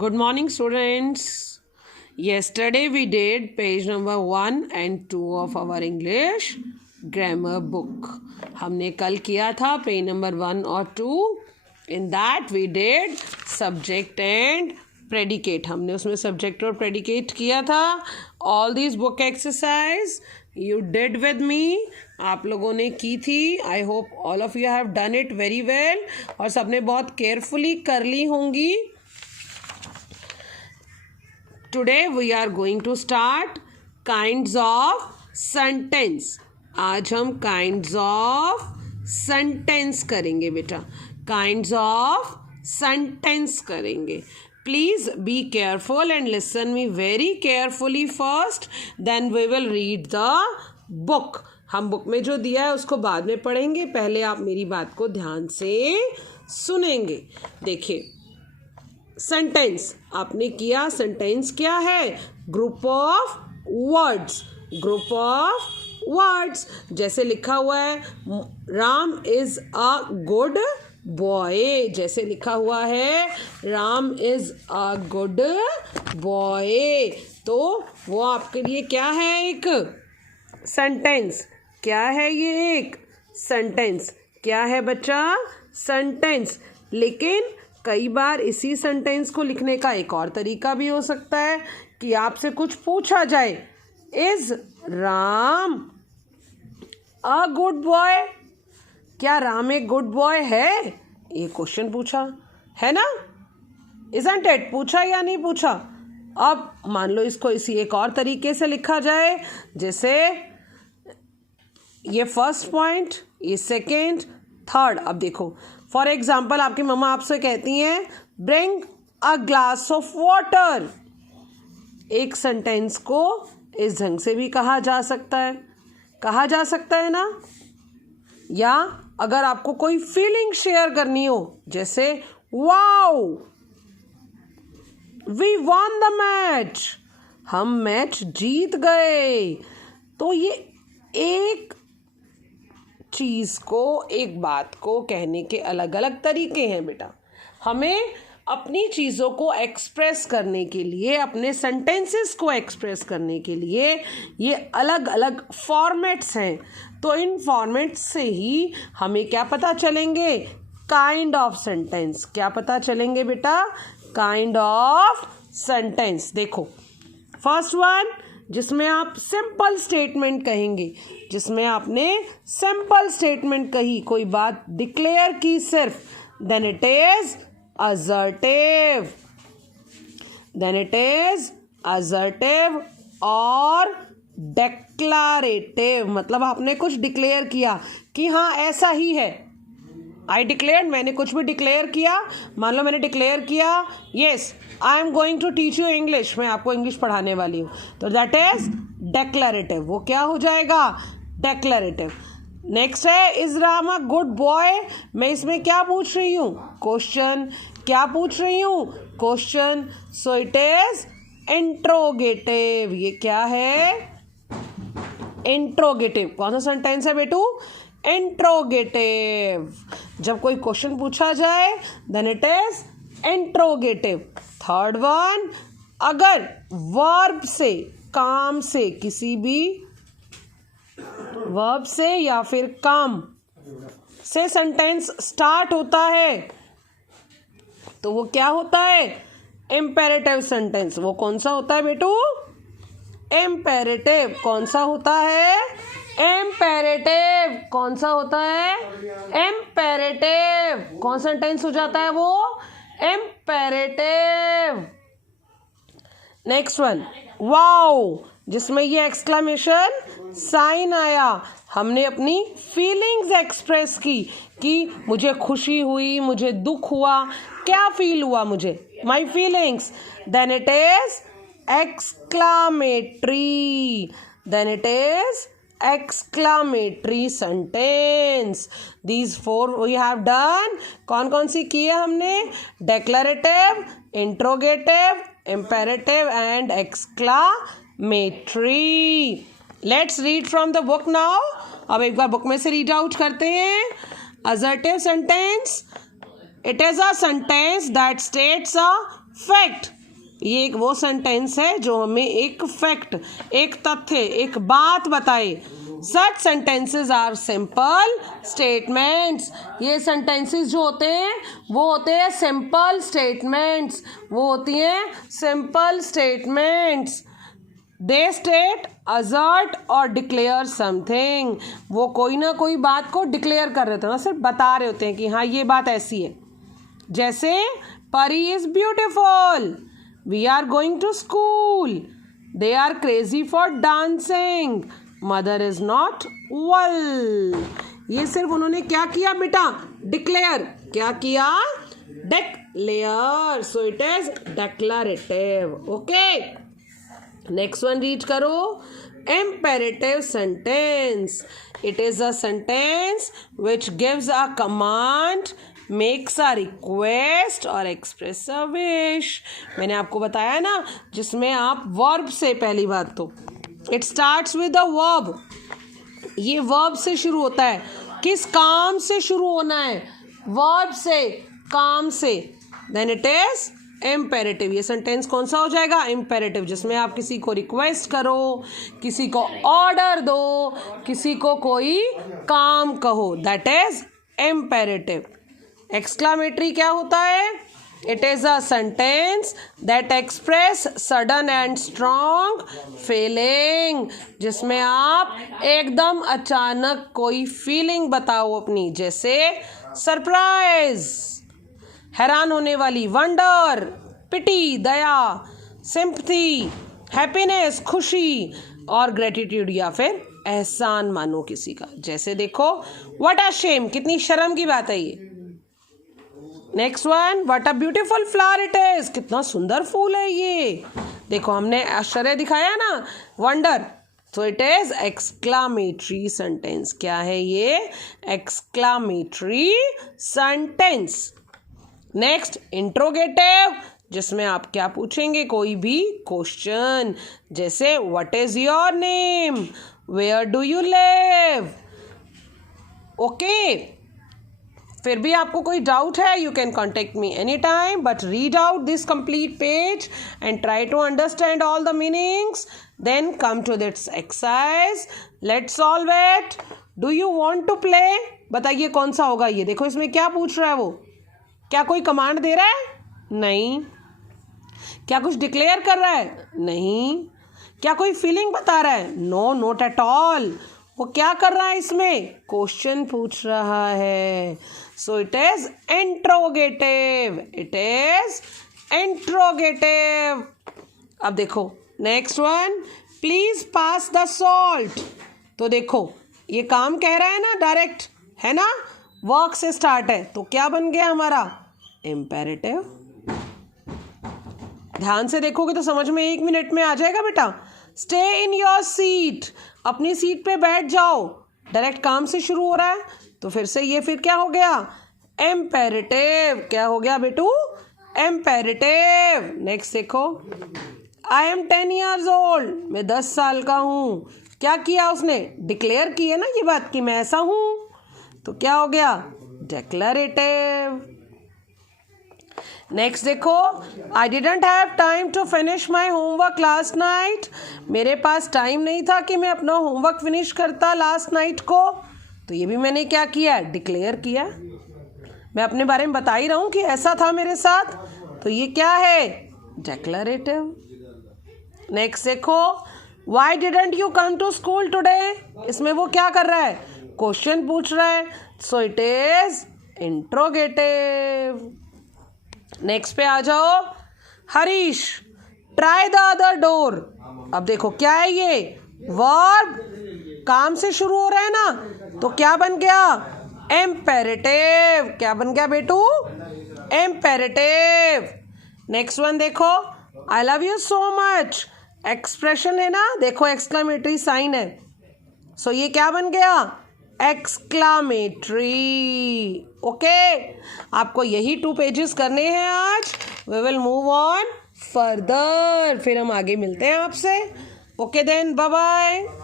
Good morning, students. Yesterday we did page number 1 and 2 of our English grammar book. हमने कल किया था page number 1 और 2. In that we did subject and predicate. हमने उसमें subject और predicate किया था. All these book exercise you did with me. आप लोगों ने की थी. I hope all of you have done it very well. और सबने बहुत carefully कर ली होंगी. Today we are going to start kinds of sentence. आज हम kinds of sentence करेंगे बेटा. Kinds of sentence करेंगे. Please be careful and listen me very carefully first. Then we will read the book. हम book में जो दिया है उसको बाद में पढ़ेंगे. पहले आप मेरी बात को ध्यान से सुनेंगे. देखिए, सेंटेंस आपने किया. सेंटेंस क्या है? Group of words. Group of words. जैसे लिखा हुआ है Ram is a good boy. जैसे लिखा हुआ है Ram is a good boy, तो वो आपके लिए क्या है? एक सेंटेंस. क्या है ये? एक सेंटेंस. क्या है बच्चा? सेंटेंस. लेकिन कई बार इसी सेंटेंस को लिखने का एक और तरीका भी हो सकता है कि आपसे कुछ पूछा जाए. Is Ram a good boy? क्या राम एक गुड बॉय है? ये क्वेश्चन पूछा है ना. Isn't it? पूछा या नहीं पूछा? अब मान लो इसको इसी एक और तरीके से लिखा जाए. जैसे ये फर्स्ट पॉइंट, ये सेकेंड, थर्ड. अब देखो, फॉर एग्जाम्पल आपकी मम्मा आपसे कहती हैं bring a glass of water. एक सेंटेंस को इस ढंग से भी कहा जा सकता है. कहा जा सकता है ना. या अगर आपको कोई फीलिंग शेयर करनी हो, जैसे wow we won the match. हम मैच जीत गए. तो ये एक चीज़ को, एक बात को कहने के अलग अलग तरीके हैं बेटा. हमें अपनी चीज़ों को एक्सप्रेस करने के लिए, अपने सेंटेंसेस को एक्सप्रेस करने के लिए ये अलग अलग फॉर्मेट्स हैं. तो इन फॉर्मेट्स से ही हमें क्या पता चलेंगे? Kind of sentence. क्या पता चलेंगे बेटा? Kind of sentence. देखो, फर्स्ट वन जिसमें आप सिंपल स्टेटमेंट कहेंगे. जिसमें आपने सिंपल स्टेटमेंट कही, कोई बात डिक्लेयर की सिर्फ, then it is assertive. Then it is assertive और डेक्लारेटिव. मतलब आपने कुछ डिक्लेयर किया कि हाँ ऐसा ही है. आई डिक्लेयर्ड, मैंने कुछ भी डिक्लेयर किया. मान लो मैंने डिक्लेयर किया yes I am going to teach you English. मैं आपको इंग्लिश पढ़ाने वाली हूँ. तो दैट इज डेक्लरेटिव. वो क्या हो जाएगा? डेक्लरेटिव. नेक्स्ट है is Ram a good boy. मैं इसमें क्या पूछ रही हूँ? क्वेश्चन. क्या पूछ रही हूँ? Question. So it is interrogative. ये क्या है? इंट्रोगेटिव. कौन सा सेंटेंस है बेटू? इंट्रोगेटिव. जब कोई क्वेश्चन पूछा जाए then it is interrogative. Third one, अगर वर्ब से, काम से, किसी भी वर्ब से या फिर काम से सेंटेंस स्टार्ट होता है तो वो क्या होता है? Imperative sentence. वो कौन सा होता है बेटू? इम्पेरेटिव. कौन सा होता है? इम्पेरेटिव. कौन सा होता है? इम्पेरेटिव. कौन सेंटेंस हो जाता है वो? इम्पेरेटिव. नेक्स्ट वन, वाओ, जिसमें ये एक्सक्लेमेशन साइन आया. हमने अपनी फीलिंग्स एक्सप्रेस की कि मुझे खुशी हुई, मुझे दुख हुआ, क्या फील हुआ मुझे, my feelings. Then it is exclamatory. Then it is exclamatory sentence. These four we have done. कौन कौन सी की है हमने? Declarative, interrogative, imperative and exclamatory. Let's read from the book now. अब एक बार बुक में से रीड आउट करते हैं. Assertive sentence. It is a sentence that states a fact, ये एक वो सेंटेंस है जो हमें एक फैक्ट, एक तथ्य, एक बात बताए। सच सेंटेंसेस आर सिंपल स्टेटमेंट्स, ये सेंटेंसेस जो होते हैं वो होते हैं सिंपल स्टेटमेंट्स, वो होती हैं सिंपल स्टेटमेंट्स। दे स्टेट, असर्ट और डिक्लेयर समथिंग, वो कोई ना कोई बात को डिक्लेयर कर रहे होते हैं, सिर्फ बता रहे होते हैं कि हाँ ये बात ऐसी है। जैसे Pari is beautiful, we are going to school, they are crazy for dancing, mother is not well. ये सिर्फ उन्होंने क्या किया बेटा, डिक्लेयर, क्या किया, declare, so it is declarative. Okay, next one read करो, imperative sentence. It is a sentence which gives a command, makes a request और express a wish. मैंने आपको बताया ना, जिसमें आप verb से, पहली बात तो it starts with a verb, ये verb से शुरू होता है। किस काम से शुरू होना है, verb से, काम से, then it is इम्पेरेटिव। ये सेंटेंस कौन सा हो जाएगा, इम्पेरेटिव, जिसमें आप किसी को रिक्वेस्ट करो, किसी को ऑर्डर दो, किसी को कोई काम कहो, दैट इज इम्पेरेटिव। एक्सक्लामेटरी क्या होता है, it is a sentence that express sudden and strong feeling, जिसमें आप एकदम अचानक कोई फीलिंग बताओ अपनी, जैसे सरप्राइज, हैरान होने वाली, वंडर, पिटी, दया, सिंपथी, हैप्पीनेस, खुशी, और ग्रेटिट्यूड या फिर एहसान मानो किसी का। जैसे देखो, व्हाट अ शेम, कितनी शर्म की बात है ये। Next one, what a beautiful flower it is, कितना सुंदर फूल है ये। देखो हमने आश्चर्य दिखाया ना, वंडर, तो इट इज एक्सक्लामेटरी सेंटेंस। क्या है ये, एक्सक्लामेटरी सेंटेंस। नेक्स्ट, इंट्रोगेटिव, जिसमें आप क्या पूछेंगे, कोई भी क्वेश्चन, जैसे what is your name, where do you live. Okay, फिर भी आपको कोई डाउट है, you can contact me any time, but read out this complete page and try to understand all the meanings, then come to this exercise, let's solve it. Do you want to play, बताइए कौन सा होगा ये। देखो इसमें क्या पूछ रहा है वो, क्या कोई कमांड दे रहा है, नहीं। क्या कुछ डिक्लेयर कर रहा है, नहीं। क्या कोई फीलिंग बता रहा है, नो, नॉट एट ऑल। वो क्या कर रहा है, इसमें क्वेश्चन पूछ रहा है, सो it is interrogative, it is interrogative. अब देखो next one, please pass the salt, तो देखो ये काम कह रहा है ना, डायरेक्ट है ना, वर्क से स्टार्ट है, तो क्या बन गया हमारा, इम्पेरेटिव। ध्यान से देखोगे तो समझ में 1 मिनट में आ जाएगा बेटा। स्टे इन योर सीट, अपनी सीट पे बैठ जाओ, डायरेक्ट काम से शुरू हो रहा है, तो फिर से ये फिर क्या हो गया, इम्पेरेटिव। क्या हो गया बेटू, इम्पेरेटिव। नेक्स्ट देखो, आई एम 10 years old, मैं 10 साल का हूँ। क्या किया उसने, डिक्लेयर की है ना ये बात कि मैं ऐसा हूँ, तो क्या हो गया, डिक्लेरेटिव। नेक्स्ट देखो, I didn't have time to finish my homework last night, मेरे पास टाइम नहीं था कि मैं अपना होमवर्क फिनिश करता लास्ट नाइट को, तो ये भी मैंने क्या किया, डिक्लेयर किया। मैं अपने बारे में बता ही रहा हूँ कि ऐसा था मेरे साथ, तो ये क्या है, डिक्लेरेटिव। नेक्स्ट देखो, why didn't you come to school today, इसमें वो क्या कर रहा है, क्वेश्चन पूछ रहा है, सो इट इज इंट्रोगेटिव। नेक्स्ट पे आ जाओ, Harish try the other door, अब देखो क्या है ये, वर्ब, काम से शुरू हो रहा है ना, तो क्या बन गया, इम्पेरेटिव। क्या बन गया बेटू, इम्पेरेटिव। नेक्स्ट वन देखो, I love you so much, expression है ना, देखो एक्सक्लामेटरी साइन है, सो ये क्या बन गया, एक्सक्लामेटरी। ओके, आपको यही 2 पेजेस करने हैं आज, we will move on further, फिर हम आगे मिलते हैं आपसे। Okay then, bye bye.